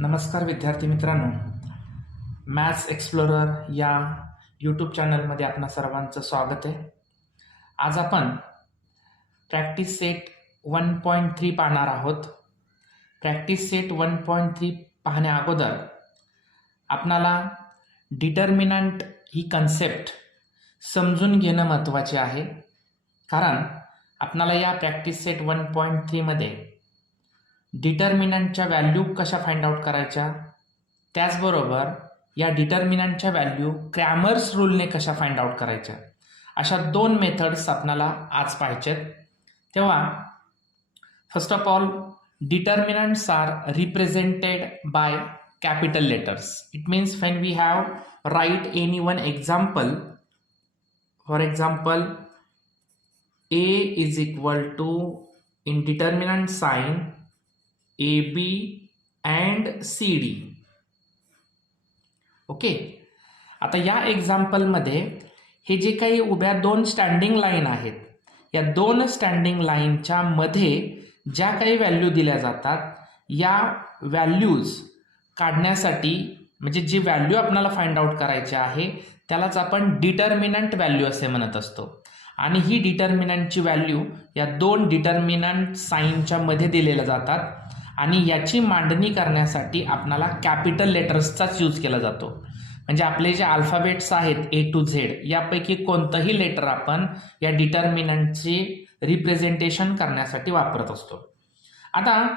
नमस्कार विद्यार्थी मित्रांनो, मॅथ्स एक्सप्लोरर या यूट्यूब चॅनलमध्ये आपणा सर्वांचं स्वागत आहे. आज आपण प्रॅक्टिस सेट 1.3 पाहणार आहोत. प्रॅक्टिस सेट 1.3 पाहण्या अगोदर आपणाला डिटर्मिनंट ही कन्सेप्ट समजून घेणं महत्त्वाचे आहे, कारण आपणाला या प्रॅक्टिस सेट 1.3 मध्ये डिटर्मिनंटच्या व्हॅल्यू कशा फाइंड आउट करायच्या, त्याचबरोबर या डिटर्मिनंटच्या व्हॅल्यू क्रॅमर्स रूलने कशा फाइंड आउट करायच्या, अशा दोन मेथड्स आपल्याला आज पाहायचेत. तेव्हा first of all, determinants are represented by capital letters. It means when we have write any one example, for example a is equal to in determinant sign AB and CD. Okay, आता या एक्झाम्पलमध्ये हे जे काही उभ्या दोन standing line आहेत, या दोन स्टँडिंग लाईनच्या मध्ये ज्या काही व्हॅल्यू दिल्या जातात, या व्हॅल्यूज काढण्यासाठी म्हणजे जी व्हॅल्यू आपल्याला फाइंड आउट करायची आहे त्यालाच आपण डिटर्मिनंट व्हॅल्यू असे म्हणत असतो. आणि ही डिटर्मिनंटची व्हॅल्यू या दोन डिटर्मिनंट साइनच्या मध्ये दिलेल्या जातात आणि याची मांडणी करण्यासाठी आपल्याला कॅपिटल लेटर्सचाच यूज केला जातो. म्हणजे आपले जे अल्फाबेट्स आहेत A to Z, यापैकी कोणतंही लेटर आपण या डिटर्मिनंटचे रिप्रेझेंटेशन करण्यासाठी वापरत असतो. आता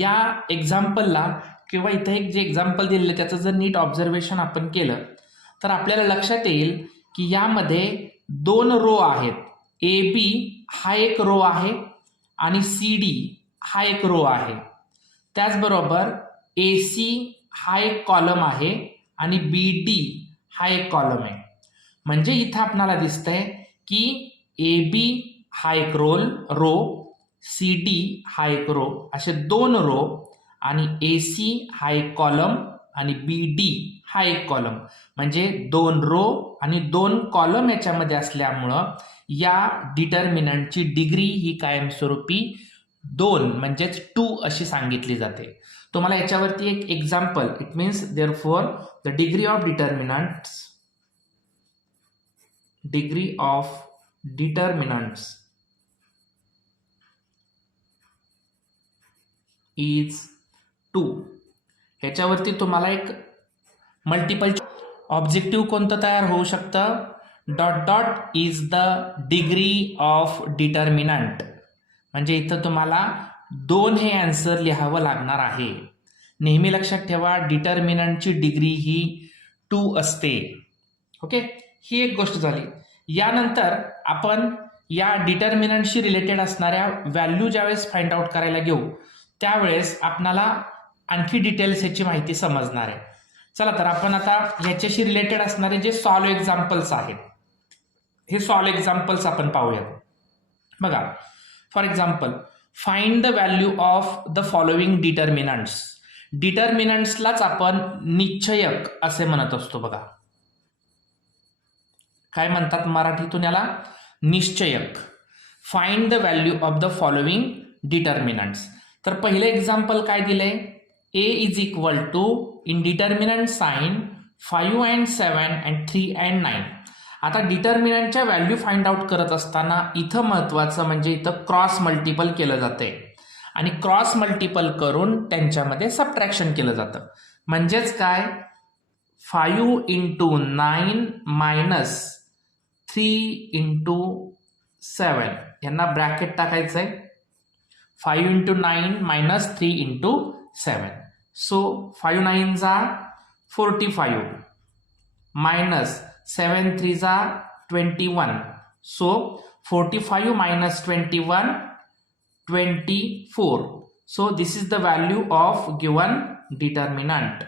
या एक्झाम्पलला किंवा इथे एक जे एक्झाम्पल दिलेलं त्याचं जर नीट ऑब्झर्वेशन आपण केलं तर आपल्याला लक्षात येईल की यामध्ये दोन रो आहेत. AB हा एक रो आहे आणि CD हा एक रो आहे. त्याचबरोबर AC हा एक कॉलम आहे आणि BD हा एक कॉलम आहे. म्हणजे इथं आपल्याला दिसतंय की AB हा एक रो, CD हा एक रो, असे दोन रो, आणि AC हा एक कॉलम आणि BD हा एक कॉलम. म्हणजे दोन रो आणि दोन कॉलम याच्यामध्ये असल्यामुळं या डिटर्मिनंटची डिग्री ही कायमस्वरूपी 2 म्हणजेच 2 अशी सांगितली जाते. तुम्हाला याच्यावरती एक example, it means therefore the degree of determinants is 2. ह्याच्यावरती तुम्हाला एक मल्टिपल ऑब्जेक्टिव्ह कोणतं तयार होऊ शकतं, dot dot is the degree of determinant. म्हणजे इथं तुम्हाला 2 हे आन्सर लिहावं लागणार आहे. नेहमी लक्षात ठेवा, डिटर्मिनंटची डिग्री ही 2 असते. ओके, ही एक गोष्ट झाली. यानंतर आपण या डिटर्मिनंटशी रिलेटेड असणाऱ्या व्हॅल्यू ज्यावेळेस फाइंड आउट करायला घेऊ त्यावेळेस आपणाला आणखी डिटेल्स ह्याची माहिती समजणार आहे. चला तर आपण आता ह्याच्याशी रिलेटेड असणारे जे सॉल्व एक्झाम्पल्स आहेत, हे सॉल्व एक्झाम्पल्स आपण पाहूयात. बघा, for example, find the value of the following determinants. डिटर्मिनंट्सलाच आपण निश्चयक असे म्हणत असतो. बघा, काय म्हणतात मराठीतून याला, निश्चयक. Find the value of the following determinants. तर पहिले एक्झाम्पल काय दिले, A is equal to in determinant sign 5 and 7 and 3 and 9. आता डिटर्मिनंटच्या व्हॅल्यू फाइंड आउट करत असताना इथं महत्वाचं म्हणजे इथं क्रॉस मल्टिपल केलं जाते आणि क्रॉस मल्टिपल करून त्यांच्यामध्ये सबट्रॅक्शन केलं जातं. म्हणजेच काय, 5 into 9 minus 3 into 7 यांना bracket टाकायचंय. 5 into 9 minus 3 into 7. So 5 9s are 45 minus 7 3s are 21. So 45 minus 21, 24. So this is the value of given determinant.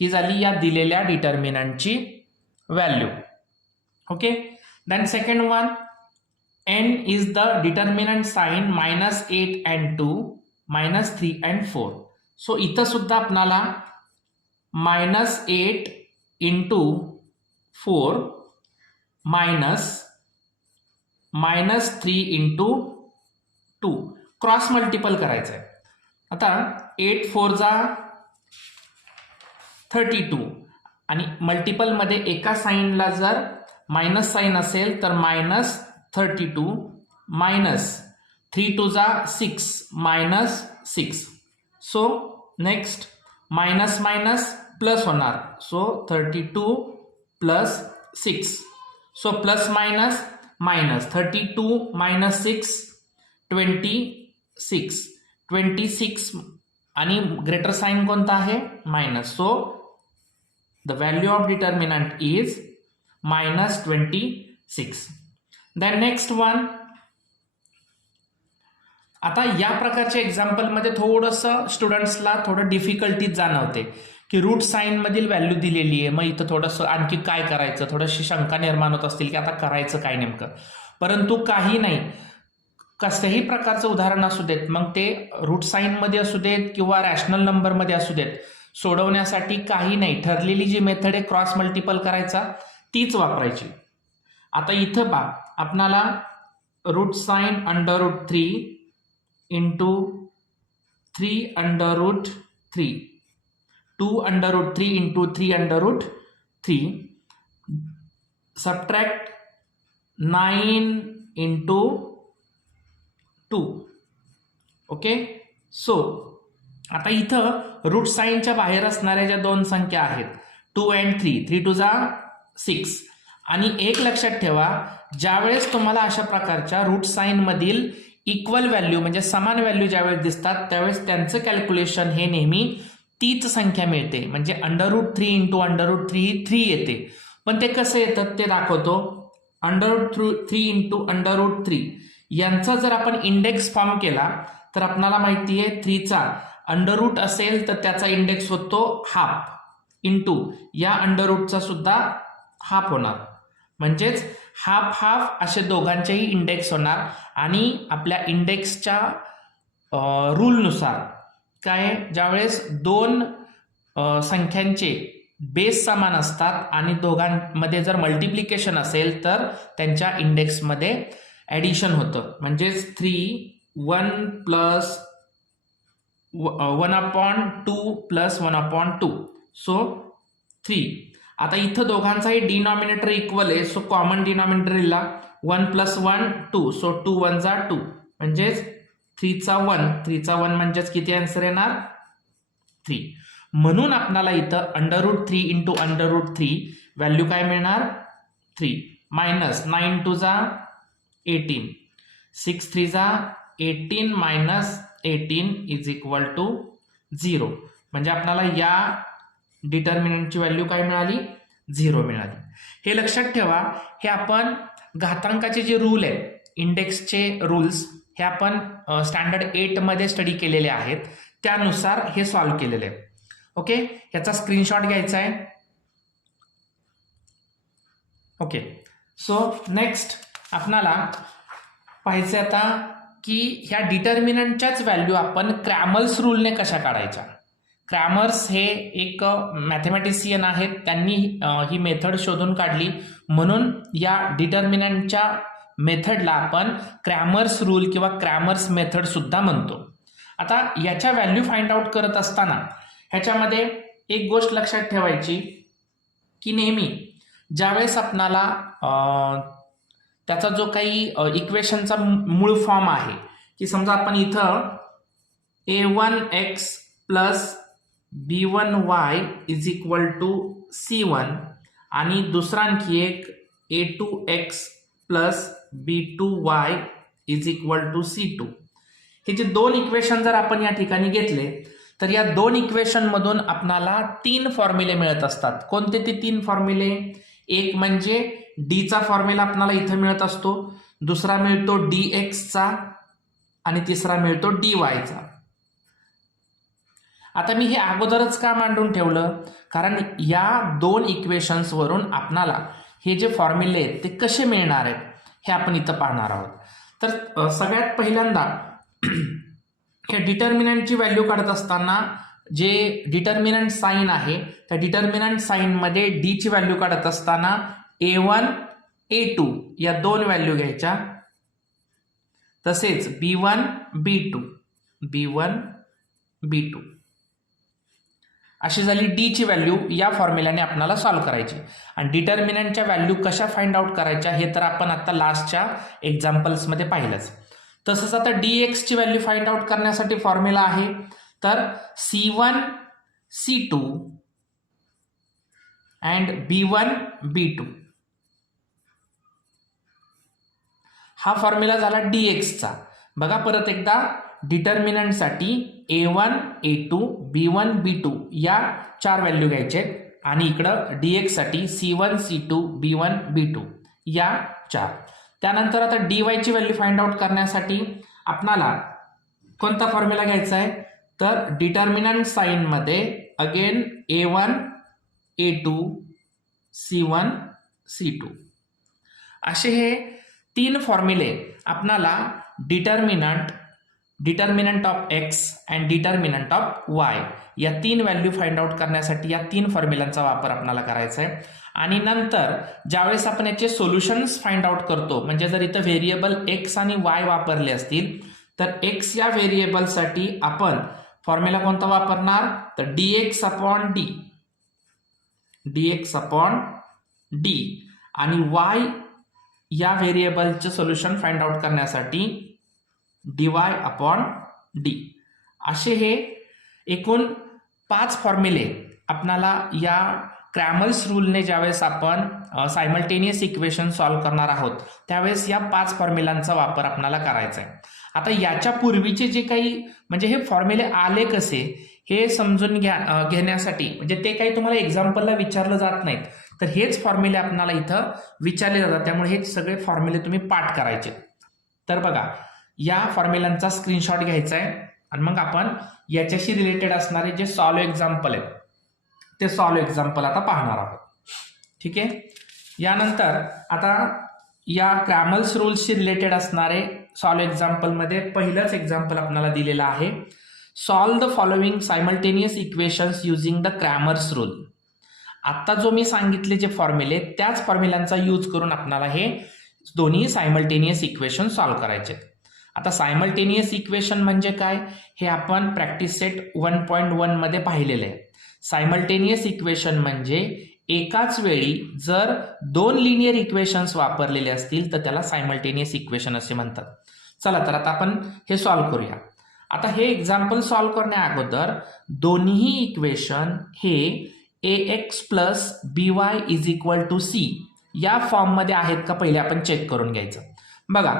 ही झाली या दिलेल्या डिटर्मिनंटची value. Okay, then second one, n is the determinant sign -8 and 2 -3 and 4. So इथं सुद्धा आपणाला -8 into 4 -3 into 2 cross multiple करायचं आहे. आता 8 4 जा 32 आणि मल्टिपलमध्ये एका साईनला जर मायनस साईन असेल तर -32 मायनस 3 2 जा 6 -6. So next minus minus plus होणार. So 32 plus 6. So plus minus minus 32 minus 6 26. 26 आणि ग्रेटर साइन कोणता आहे minus. So the value of determinant is -26. Then next one. आता या प्रकारच्या एक्झाम्पलमध्ये थोडंसं स्टुडंट्सला थोडं डिफिकल्टीज जाणवते की रूट साईन मधील व्हॅल्यू दिलेली आहे, मग इथं थोडंसं आणखी काय करायचं, थोडीशी शंका निर्माण होत असतील की आता करायचं काय नेमकं. परंतु काही नाही, कसल्याही प्रकारचं उदाहरण असू देत, मग ते रूट साईन मध्ये असू देत किंवा रॅशनल नंबर मध्ये असू देत, सोडवण्यासाठी काही नाही, ठरलेली जी मेथड आहे क्रॉस मल्टिपल करायचा तीच वापरायची. आता इथं पहा, आपणाला root sign √3 into 3 √3 2 √3 into 3 √3 subtract 9 into 2. Okay. So आता इथं रूट साईनच्या बाहेर असणाऱ्या ज्या दोन संख्या आहेत 2 and 3, 3 2 जा 6. आणि एक लक्षात ठेवा, ज्यावेळेस तुम्हाला अशा प्रकारच्या रूट साईन मधील इक्वल व्हॅल्यू म्हणजे समान व्हॅल्यू ज्यावेळेस दिसतात त्यावेळेस त्यांचं कॅल्क्युलेशन हे नेहमी तीच संख्या मिळते. म्हणजे √3 इंटू √3 ही 3 येते. पण ते कसं येतं ते दाखवतो. √3 इंटू √3 यांचा जर आपण इंडेक्स फॉर्म केला तर आपल्याला माहिती आहे 3चा अंडररूट असेल तर त्याचा इंडेक्स होतो हाफ, इंटू या अंडररूटचा सुद्धा हाफ होणार. म्हणजेच हाफ हाफ असे दोघांचेही इंडेक्स होणार. आणि आपल्या इंडेक्सच्या रूलनुसार काय, ज्यावेळेस दोन संख्यांचे बेस समान असतात आणि दोघांमध्ये जर मल्टिप्लिकेशन असेल तर त्यांच्या इंडेक्समध्ये ॲडिशन होतं. म्हणजेच 3 1 प्लस 1/2 प्लस 1/2. सो 3. आता इथं दोघांचाही डिनॉमिनेटर इक्वल आहे. सो कॉमन डिनॉमिनेटर लिहिला 1 + 1 2. सो 2 1 जा 2. म्हणजेच 3चा 1 म्हणजेच किती आन्सर येणार 3. म्हणून आपल्याला इथं √3 इंटू √3 व्हॅल्यू काय मिळणार 3. मायनस 9 2 जा 18. 6 3 जा 18 मायनस 18 इज इक्वल टू 0. म्हणजे आपल्याला या डिटर्मिनंटची व्हॅल्यू काय मिळाली 0 मिळाली. हे लक्षात ठेवा. हे आपण घातांकाचे जे रूल आहेत इंडेक्सचे रूल्स हे आपण स्टँडर्ड 8 मध्ये स्टडी केलेले आहेत, त्यानुसार हे सॉल्व्ह केलेले आहे. ओके. याचा स्क्रीनशॉट घ्यायचा आहे. ओके. सो नेक्स्ट आपणाला पाहायचं आता की ह्या डिटर्मिनंटच्याच व्हॅल्यू आपण क्रॅमर्स रूलने कशा काढायच्या. क्रॅमर्स हे एक मॅथमॅटिशियन आहेत, त्यांनी ही मेथड शोधून काढली. म्हणून या डिटर्मिनंटच्या मेथडला आपण क्रॅमर्स रूल किंवा क्रॅमर्स मेथड सुद्धा म्हणतो. आता याच्या व्हॅल्यू फाइंड आउट करत असताना ह्याच्यामध्ये एक गोष्ट लक्षात ठेवायची की नेहमी ज्यावेळेस आपणाला त्याचा जो काही इक्वेशनचा मूळ फॉर्म आहे की समजा आपण इथं a1x plus b1y is equal to c1 आणि दुसरा आणखी एक a2x plus b2y is equal to c2, हे जे दोन इक्वेशन जर आपण या ठिकाणी घेतले तर या दोन इक्वेशन मधून आपणाला 3 फॉर्म्युले मिळत असतात. कोणते ते 3 फॉर्म्युले? एक म्हणजे डीचा फॉर्म्युला आपल्याला इथं मिळत असतो, दुसरा मिळतो dxचा आणि तिसरा मिळतो dyचा. आता मी हे अगोदरच का मांडून ठेवलं, कारण या दोन इक्वेशन्स वरून आपणाला हे जे फॉर्म्युले आहेत ते कसे मिळणार आहेत हे आपण इथं पाहणार आहोत. तर सगळ्यात पहिल्यांदा हे डिटर्मिनंटची व्हॅल्यू काढत असताना जे डिटर्मिनंट साइन आहे त्या डिटर्मिनंट साइन मध्ये डी ची व्हॅल्यू काढत असताना a1 a2 या दोन व्हॅल्यू घ्यायच्या, तसेच b1 b2 B2 अशी झाली डी ची व्हॅल्यू. या फॉर्म्युल्याने आपल्याला सॉल्व्ह करायची. आणि डिटर्मिनंटच्या व्हॅल्यू कशा फाइंड आउट करायच्या हे तर आपण आता लास्टच्या एक्झाम्पल्समध्ये पाहिलंच. तसंच आता dx ची व्हॅल्यू फाइंड आउट करण्यासाठी फॉर्म्युला आहे तर C1 C2 and B1 B2 हा फॉर्म्युला झाला dx चा. बघा परत एकदा, डिटर्मिनंटसाठी A1 A2 B1 B2 या 4 व्हॅल्यू घ्यायचे आणि इकडं dx साठी C1 C2 B1 B2 या 4. त्यानंतर आता dy ची व्हॅल्यू फाइंड आउट करण्यासाठी आपल्याला कोणता फॉर्म्युला घ्यायचा आहे तर डिटर्मिनंट साइन मध्ये again A1 A2 C1 C2 असे हे 3 फॉर्म्युले आपल्याला determinant of x and determinant of y या 3 व्हॅल्यू फाइंड आउट करण्यासाठी या 3 फॉर्म्युलांचा वापर आपल्याला करायचा आहे. आणि नंतर ज्यावेळेस आपण याचे सोल्युशन्स फाइंड आउट करतो, म्हणजे जर इथं व्हेरिएबल x आणि y वापरले असतील तर x या व्हेरिएबलसाठी आपण फॉर्म्युला कोणता वापरणार तर dx अपॉन d आणि y या व्हेरिएबलचे सोल्युशन फाइंड आउट करण्यासाठी dy अपॉन d असे हे एकूण 5 फॉर्म्युले आपल्याला या क्रॅमर्स रूलने ज्यावेळेस आपण सायमल्टेनियस इक्वेशन सॉल्व्ह करणार आहोत त्यावेळेस या 5 फॉर्म्युलांचा वापर आपल्याला करायचा आहे. आता याच्या पूर्वीचे जे काही म्हणजे हे फॉर्म्युले आले कसे हे समजून घेण्यासाठी म्हणजे ते काही तुम्हाला एक्झाम्पलला विचारलं जात नाहीत तर हेच फॉर्म्युले आपल्याला इथं विचारले जातात. त्यामुळे हे सगळे फॉर्म्युले तुम्ही पाठ करायचे. तर बघा, या फॉर्म्युलांचा स्क्रीनशॉट घ्यायचा आहे आणि मग आपण याच्याशी रिलेटेड असणारे जे सॉल्व्ह एक्झाम्पल आहेत ते सॉल्व्ह एक्झाम्पल आता पाहणार आहोत. ठीक आहे. यानंतर आता या क्रॅमर्स रूल्सशी रिलेटेड असणारे सॉल्व्ह एक्झाम्पलमध्ये पहिलंच एक्झाम्पल आपल्याला दिलेलं आहे. Solve the following simultaneous equations using the Cramer's rule. आता जो मी सांगितले जे फॉर्म्युले त्याच फॉर्म्युलांचा यूज करून आपल्याला हे दोन्ही सायमल्टेनियस इक्वेशन सॉल्व्ह करायचे. आता सायमल्टेनियस इक्वेशन म्हणजे काय हे आपण प्रॅक्टिस सेट 1.1 मध्ये पाहिलेले आहे. सायमल्टेनियस इक्वेशन म्हणजे एकाच वेळी जर 2 लिनियर इक्वेशन्स वापरलेले असतील तर त्याला सायमल्टेनियस इक्वेशन असे म्हणतात. चला तर आता आपण हे सॉल्व्ह करूया. आता हे एक्झाम्पल सॉल्व्ह करण्या अगोदर दोन्ही इक्वेशन हे ax plus by is equal to c या फॉर्ममध्ये आहेत का पहिले आपण चेक करून घ्यायचं. बघा,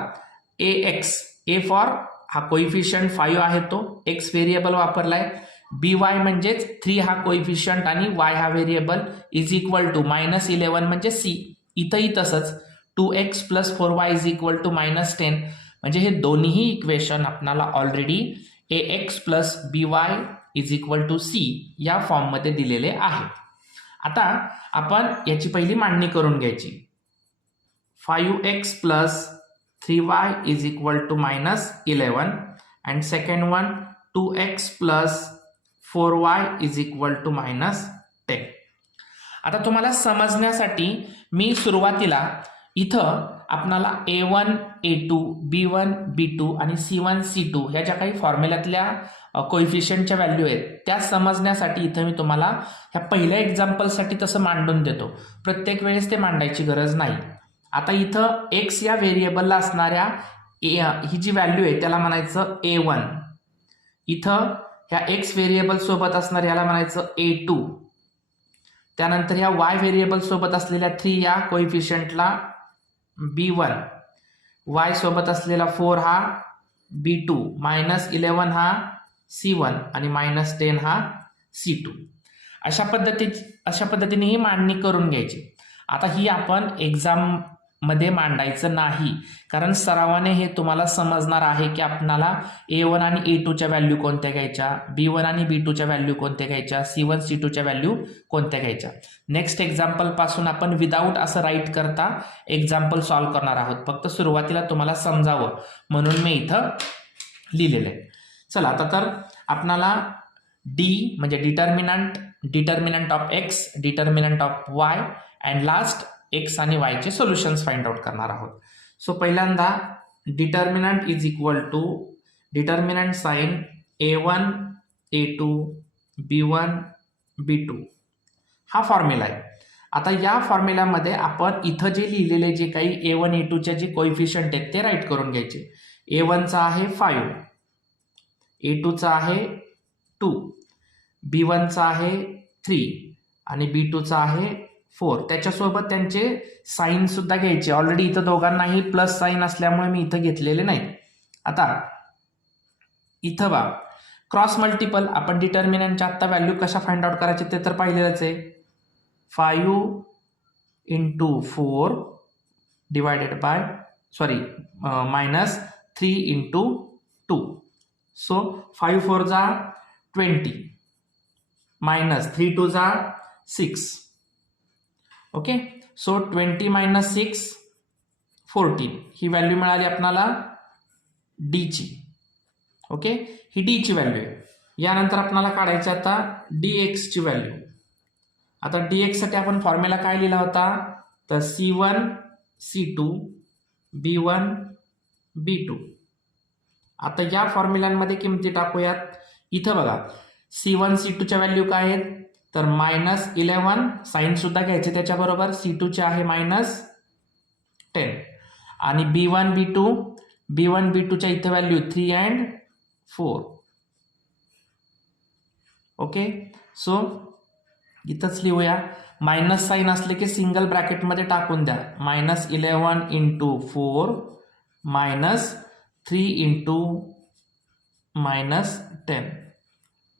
ax a फॉर हा कोइफिशियंट 5 आहे तो x व्हेरिएबल वापरलाय. by म्हणजेच 3 हा कोइफिशियंट आणि y हा व्हेरिएबल इज इक्वल टू -11 म्हणजे c. इथंही तसंच 2x plus 4y is equal to -10 म्हणजे हे दोन्ही इक्वेशन आपल्याला already ax plus by is equal to c या फॉर्ममध्ये दिलेले आहेत. आता आपण याची पहिली मांडणी करून घ्यायची. 5x plus 3y is equal to -11 and second one 2x plus 4y is equal to -10. आता तुम्हाला समजण्यासाठी मी सुरुवातीला इथं आपणाला A1 A2 B1 B2 आणि C1 C2 ह्या ज्या काही फॉर्म्युल्यातल्या कोइफिशियंटच्या व्हॅल्यू आहेत त्या समजण्यासाठी इथं मी तुम्हाला ह्या पहिल्या एक्झाम्पलसाठी तसं मांडून देतो. प्रत्येक वेळेस ते मांडायची गरज नाही. आता इथं x या व्हेरिएबलला असणाऱ्या ही जी व्हॅल्यू आहे त्याला म्हणायचं A1. इथं ह्या x व्हेरिएबल सोबत असणाऱ्या याला म्हणायचं A2. त्यानंतर ह्या y व्हेरिएबल सोबत असलेल्या 3 या कोइफिशियंटला B1, y सोबत असलेला 4 हा B2, -11 हा C1 आणि -10 हा C2. अशा पद्धतीने ही मांडणी करून घ्यायची. आता ही आपण एक्झाम मध्ये मांडायचं नाही कारण सरावाने हे तुम्हाला समजणार आहे की आपल्याला A1 आणि A2च्या व्हॅल्यू कोणत्या घ्यायच्या, B1 आणि B2च्या व्हॅल्यू कोणत्या घ्यायच्या, C1 C2च्या व्हॅल्यू कोणत्या घ्यायच्या. नेक्स्ट एक्झाम्पल पासून आपण विदाऊट असं राईट करता एक्झाम्पल सॉल्व्ह करणार आहोत. फक्त सुरुवातीला तुम्हाला समजावं म्हणून मी इथं लिहिलेलं आहे. चला आता तर आपल्याला D म्हणजे determinant of x, determinant of y and last x आणि y चे सोल्युशन्स फाइंड आउट करणार आहोत. सो पहिल्यांदा determinant is equal to determinant sign A1 A2 B1 B2 हा फॉर्म्युला आहे. आता या फॉर्म्युल्यामध्ये आपण इथं जे लिहिलेले जे काही A1 A2चे जे कोइफिशियंट आहेत ते राईट करून घ्यायचे. A1चा आहे 5, A2चा आहे 2, B1चा आहे 3 आणि B2चा आहे 4. त्याच्यासोबत त्यांचे साईन सुद्धा घ्यायचे. ऑलरेडी इथं दोघांनाही प्लस साईन असल्यामुळे मी इथं घेतलेले नाही. आता इथं बा क्रॉस मल्टिपल आपण डिटर्मिनंटच्या आत्ता व्हॅल्यू कशा फाइंड आउट करायचे ते तर पाहिलेलंच आहे. 5 into 4 divided by minus 3 into 2. So 5 4 जा 20 minus 3 2 जा 6. ओके, सो 20 minus 6 14 ही व्हॅल्यू मिळाली आपल्याला डी ची. ओके, ही डी ची व्हॅल्यू आहे. यानंतर आपल्याला काढायचं आता dx ची व्हॅल्यू. आता dx साठी आपण फॉर्म्युला काय लिहिला होता तर C1 C2 B1 B2. आता या फॉर्म्युल्यांमध्ये किमती टाकूयात. इथं बघा C1 C2च्या व्हॅल्यू काय आहेत तर -11 साइन सुद्धा घ्यायचे त्याच्याबरोबर. C2 चे आहे -10 आणि B1 B2च्या इथे व्हॅल्यू 3 and 4. ओके, सो इथंच लिहूया. मायनस साइन असले की सिंगल ब्रॅकेटमध्ये टाकून द्या. -11 into 4 -3 into -10.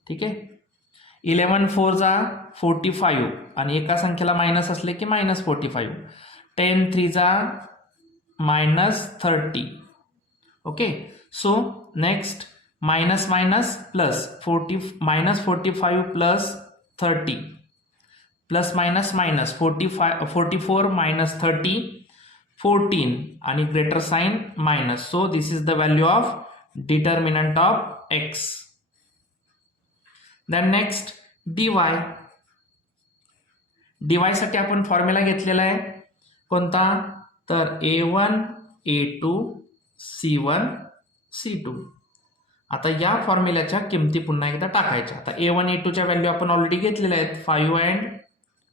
ठीक आहे. 11 4 जा 45 आणि एका संख्येला मायनस असले की -45. 10 3 जा -30. Okay, so next minus minus plus -45 plus 30 plus minus minus 44 minus 30 14 आणि greater sign minus. So this is the value of determinant of x. Then next dy. dy साठी आपण फॉर्म्युला घेतलेला आहे कोणता तर A1 A2 C1 C2. आता या फॉर्म्युल्याच्या किमती पुन्हा एकदा टाकायच्या. आता A1 A2च्या व्हॅल्यू आपण ऑलरेडी घेतलेल्या आहेत 5 and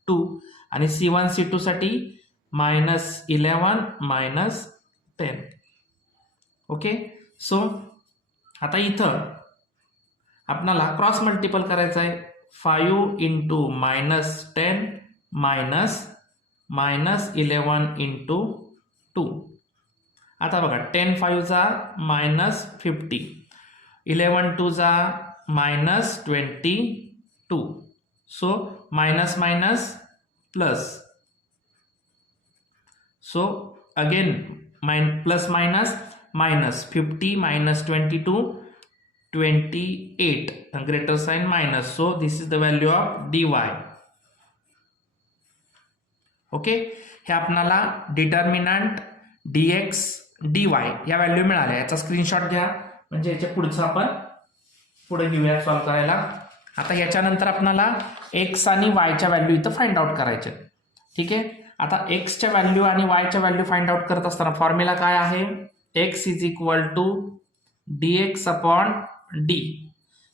2 आणि C1 C2 साठी -11 -10. ओके, सो आता इथं आपल्याला क्रॉस मल्टिपल करायचं आहे. 5 into -10 -11 into 2. आता बघा 10 5 जा -50 11 2 जा -22. So minus minus plus. So again plus minus minus 50 -22 28 greater sign minus. So this is the value of dy. Okay, हे आपल्याला डिटर्मिनंट dx dy या व्हॅल्यू मिळाल्या. याचा स्क्रीनशॉट घ्या म्हणजे याच्या पुढचं आपण पुढे घेऊया सॉल्व्ह करायला. आता याच्यानंतर आपल्याला x आणि y च्या व्हॅल्यू इथं फाइंड आउट करायचे. ठीक आहे, आता x च्या व्हॅल्यू आणि y च्या व्हॅल्यू फाइंड आउट करत असताना फॉर्म्युला काय आहे x is equal to dx upon d.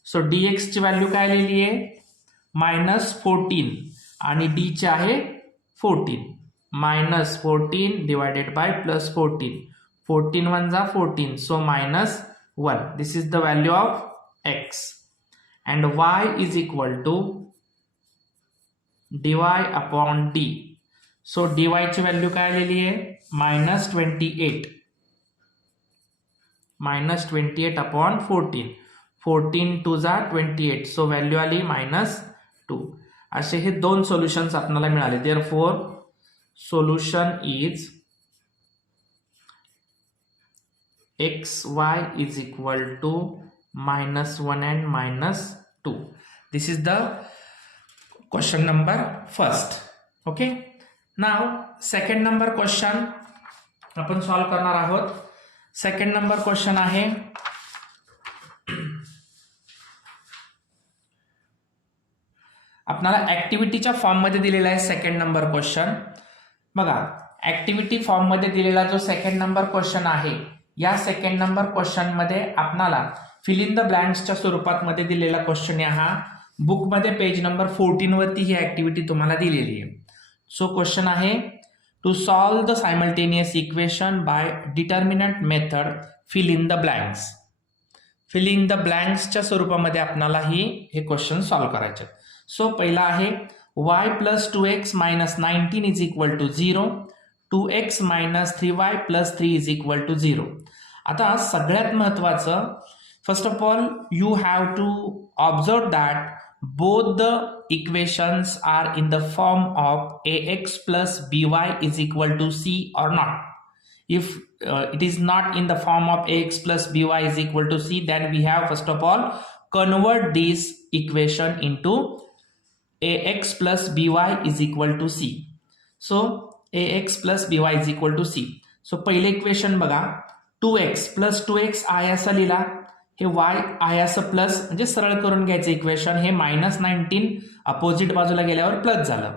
So dx ची व्हॅल्यू काय लिहिली आहे -14 आणि d ची आहे 14. -14 डिवायडेड बाय +14. 14 1 जा 14. So -1. This is the value of x. and y is equal to dy upon d. So dy ची व्हॅल्यू काय आलेली आहे -28. -28 upon 14. 14 2 जा 28. सो व्हॅल्यू आली -2. असे हे दोन सोल्युशन्स आपल्याला मिळाले. Therefore solution is xy is equal to -1 and -2. This is the question number first. Okay, now second number question आपण सॉल्व करणार आहोत. सेकंड नंबर क्वेश्चन आहे आपल्याला ऍक्टिव्हिटीच्या फॉर्म मध्ये दिलेला आहे. सेकंड नंबर क्वेश्चन बघा, ऍक्टिव्हिटी फॉर्म मध्ये दिलेला जो सेकंड नंबर क्वेश्चन आहे या सेकंड नंबर क्वेश्चन मध्ये आपल्याला फिल इन द ब्लँक्सच्या स्वरूपात मध्ये दिलेला क्वेश्चन आहे हा. बुकमध्ये पेज नंबर 14 वरती ही ऍक्टिव्हिटी तुम्हाला दिलेली आहे. सो क्वेश्चन आहे to solve the simultaneous equation by determinant method fill in the blanks. Fill in the ब्लँक्सच्या स्वरूपामध्ये आपल्याला हे क्वेश्चन सॉल्व करायचे. सो पहिला आहे y plus 2x minus 19 is equal to 0, 2x minus 3y plus 3 is equal to 0. आता सगळ्यात महत्वाचं, first of all you have to observe that both the equations are in the form of ax plus by is equal to c or not. If it is not in the form of ax plus by is equal to c, then we have first of all convert this equation into ax plus by is equal to c. So ax plus by is equal to c. So पहिले equation बघा, 2x plus 2x आहे असा लिहिला, हे y आहे असं plus, म्हणजे सरळ करून घ्यायचं इक्वेशन. हे -19 अपोजिट बाजूला गेल्यावर प्लस झालं.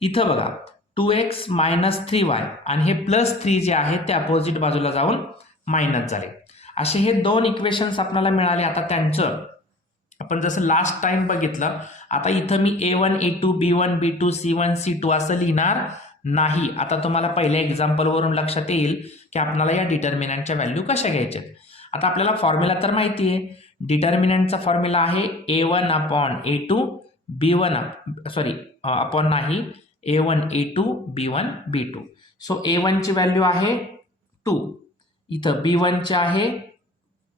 इथं बघा 2x मायनस 3y आणि हे +3 जे आहे ते अपोजिट बाजूला जाऊन मायनस झाले. असे हे दोन इक्वेशन्स आपल्याला मिळाले. आता त्यांचं आपण जसं लास्ट टाइम बघितलं, आता इथं मी a1 a2 b1 b2 c1 c2 असं लिहिणार नाही. आता तुम्हाला पहिल्या एक्झाम्पल वरून लक्षात येईल की आपल्याला या डिटर्मिनंटच्या व्हॅल्यू कशा घ्यायच्या. आता आपल्याला फॉर्म्युला तर माहिती आहे. डिटर्मिनंटचा फॉर्म्युला आहे a1 upon a2 b1 upon नाही a1 a2 b1 b2. So a1 ची व्हॅल्यू आहे 2, इथं b1 ची आहे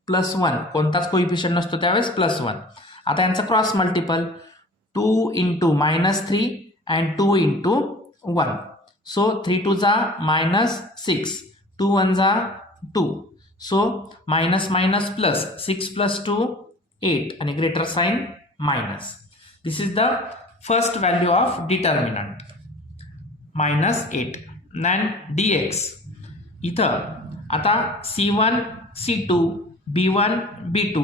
+1, कोणताच कोइफिशियंट नसतो त्यावेळेस +1. आता यांचा cross multiple 2 into -3 and 2 into 1. So 3 2 जा -6, 2 1 जा 2. सो मायनस मायनस प्लस, 6 + 2 8 आणि greater sign minus. This is the first value of determinant -8. Then dx. इथं आता c1 c2 b1 b2,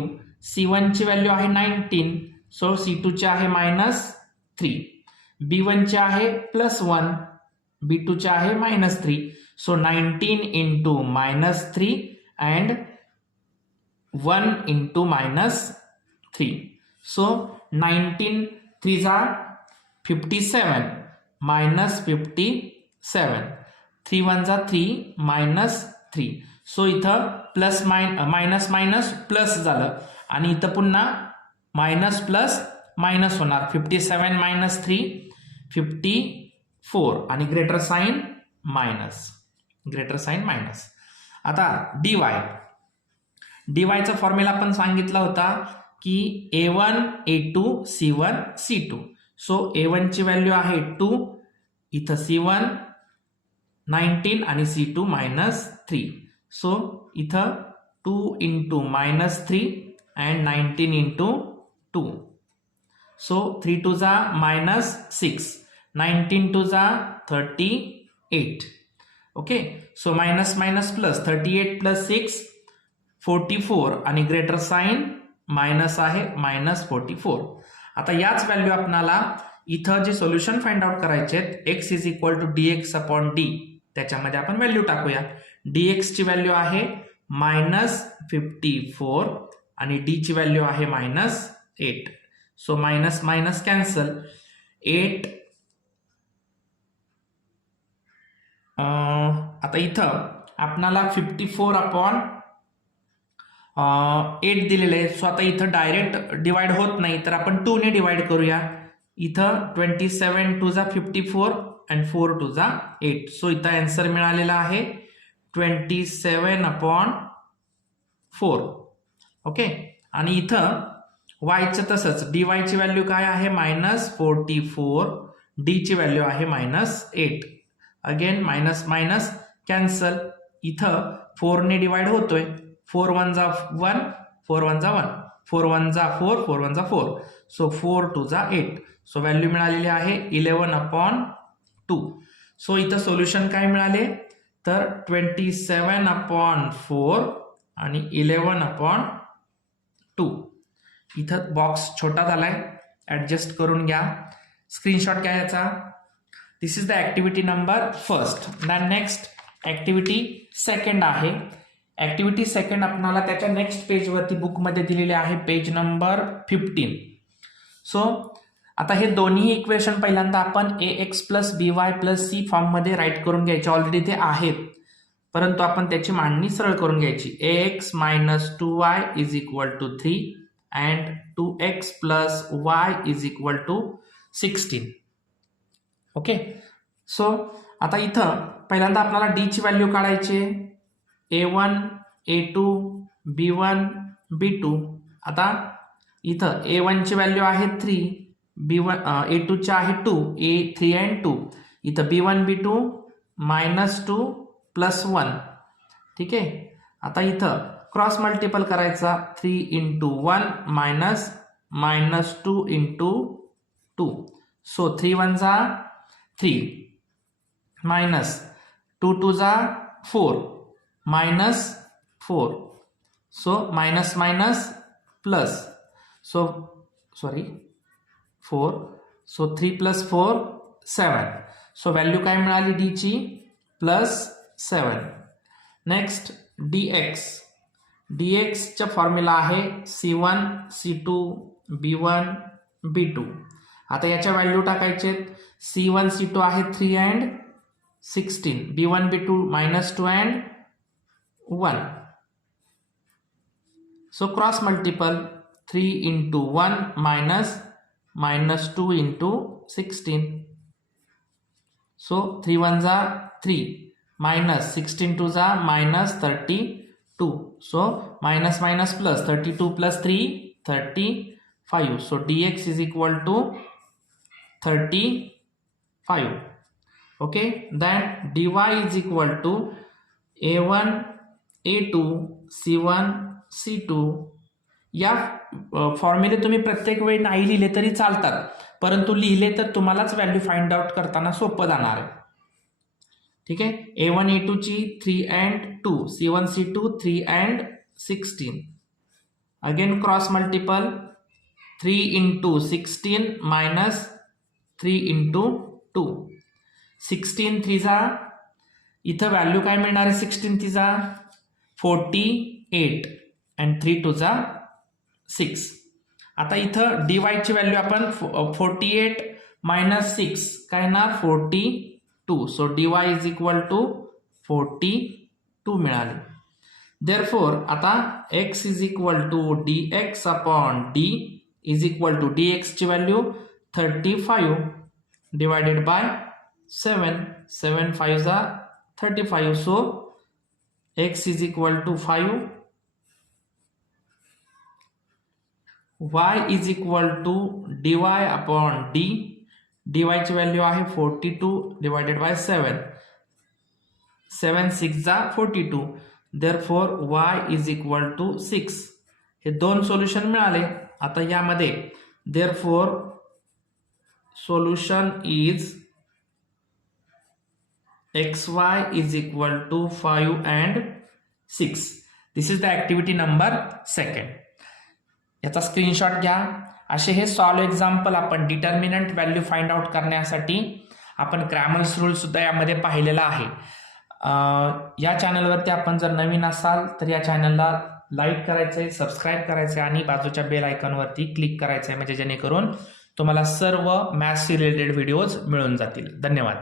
c1 ची व्हॅल्यू आहे 19, सो c2 ची आहे -3, b1 ची आहे +1, b2 ची आहे -3. So 19 into -3 and 1 into -3. So 19 3 जा 57 minus 57, 3 1 जा 3 -3. सो इथं प्लस मायनस मायनस प्लस झालं आणि इथं पुन्हा मायनस प्लस मायनस होणार. 57 - 3 54 आणि ग्रेटर साइन मायनस. आता dy चा फॉर्म्युला आपण सांगितला होता की a1 a2 c1 c2. So a1 ची व्हॅल्यू आहे 2, इथं c1 19 आणि c2 -3. सो इथं 2 इंटू -3 अँड 19 इंटू 2. सो 3 2 जा -6, 19 2 जा 38. Okay, so minus minus plus 38 + 6 44 आणि ग्रेटर साइन मायनस आहे -44. आता याच व्हॅल्यू आपल्याला इथं जे सोल्युशन फाइंड आउट करायचे आहेत, x is equal to dx upon d, त्याच्यामध्ये आपण व्हॅल्यू टाकूया. dx ची व्हॅल्यू आहे -54 आणि d ची व्हॅल्यू आहे -8. So minus minus cancel, 8. आता इथं आपणाला 54 अपॉन 8 दिलेले आहे. सो आता इथं डायरेक्ट डिवाइड होत नाही, तर आपण 2 ने डिवाइड करूया. इथं 27 2 जा 54 अँड 4 2 जा 8. सो इथं आन्सर मिळालेला आहे 27 अपॉन 4. ओके, आणि इथं वायचं तसंच, dy ची व्हॅल्यू काय आहे -44, d ची व्हॅल्यू आहे -8. अगेन मायनस मायनस कॅन्सल, इथं 4 ने डिवाइड होतोय. 4 1 जा 1, 4 1 जा 1, 4 1 जा 4, 4 1 जा 4. सो 4 2 जा 8. सो व्हॅल्यू मिळालेली आहे 11 अपॉन 2. सो इथं सोल्युशन काय मिळाले, तर 27 अपॉन 4 आणि 11 अपॉन 2. इथं बॉक्स छोटा झालाय, ऍडजस्ट करून घ्या. स्क्रीनशॉट घ्या याचा. This is the activity number first. Then next activity second आहे. ॲक्टिव्हिटी सेकंड आपणाला त्याच्या नेक्स्ट पेजवरती बुकमध्ये दिलेले आहे, पेज नंबर 15. सो आता हे दोन्ही इक्वेशन पहिल्यांदा आपण ax plus by plus c फॉर्ममध्ये राईट करून घ्यायचे. ऑलरेडी ते आहेत, परंतु आपण त्याची मांडणी सरळ करून घ्यायची. ax minus 2y is equal to 3 and 2x plus y is equal to 16. Okay, so आता इथं पहिल्यांदा आपल्याला d ची व्हॅल्यू काढायची आहे. a1 a2 b1 b2. आता इथं a1 ची व्हॅल्यू आहे 3, b1 a2 ची आहे 2, a3 and 2. इथं b1 b2 -2 प्लस 1. ठीक आहे. आता इथं क्रॉस मल्टिपल करायचा. 3 इंटू 1 मायनस 2 इंटू 2. सो 3 1 जा 3 मायनस 2 2 जा 4 minus 4. So minus minus plus. So sorry 4. So 3 plus 4 7. So value काय मिळाली डी ची? प्लस 7. Next dx. dx चा फॉर्म्युला आहे c1 c2 b1 b2. आता याच्या व्हॅल्यू टाकायचे. c1 c2 आहे 3 and 16, b1 b2 -2 and 1. So cross multiple 3 into 1 minus 2 into 16. So 3 1 जा 3 minus 16 2 जा minus 32. So minus minus plus 32 plus 3 35. So dx is equal to 35. Okay, then dy is equal to a1 a2 c1 c2. या फॉर्म्युले तुम्ही प्रत्येक वेळी नाही लिहिले तरी चालतात, परंतु लिहिले तर तुम्हालाच व्हॅल्यू फाइंड आउट करताना सोपं जाणार आहे. ठीक आहे. a1 a2 ची 3 and 2, c1 c2 3 and 16. Again cross multiple 3 into 16 minus 3 into 2. 16 3 जा, इथं व्हॅल्यू काय मिळणार आहे? 16 3 जा 48 and 3 2 जा 6. आता इथं dy ची व्हॅल्यू आपण 48 minus 6 काय ना 42. सो dy इज इक्वल टू 42 मिळाले. देअरफॉर आता x is equal to dx upon d is equal to dx ची व्हॅल्यू 35 डिवायडेड बाय 7. 7 5 जा 35. So x is equal to 5, y is equal to dy upon d. dy ची value आहे 42 divided by 7. 7 6 जा 42. Therefore y is equal to 6. हे दोन solution मिळाले. आता यामध्ये therefore solution is xy is equal to 5 and 6. This is the activity number 2. याचा screenshot घ्या. असे हे सॉल्व एक्झाम्पल आपण डिटर्मिनंट व्हॅल्यू फाइंड आउट करण्यासाठी आपण क्रॅमर्स रूल सुद्धा यामध्ये पाहिलेला आहे. या चॅनलवरती आपण जर नवीन असाल तर या चॅनलला लाईक करायचंय, सबस्क्राईब करायचंय आणि बाजूच्या बेल आयकॉनवरती क्लिक करायचंय, म्हणजे जेणेकरून तुम्हाला सर्व मॅथ्स रिलेटेड व्हिडिओज मिळून जातील. धन्यवाद.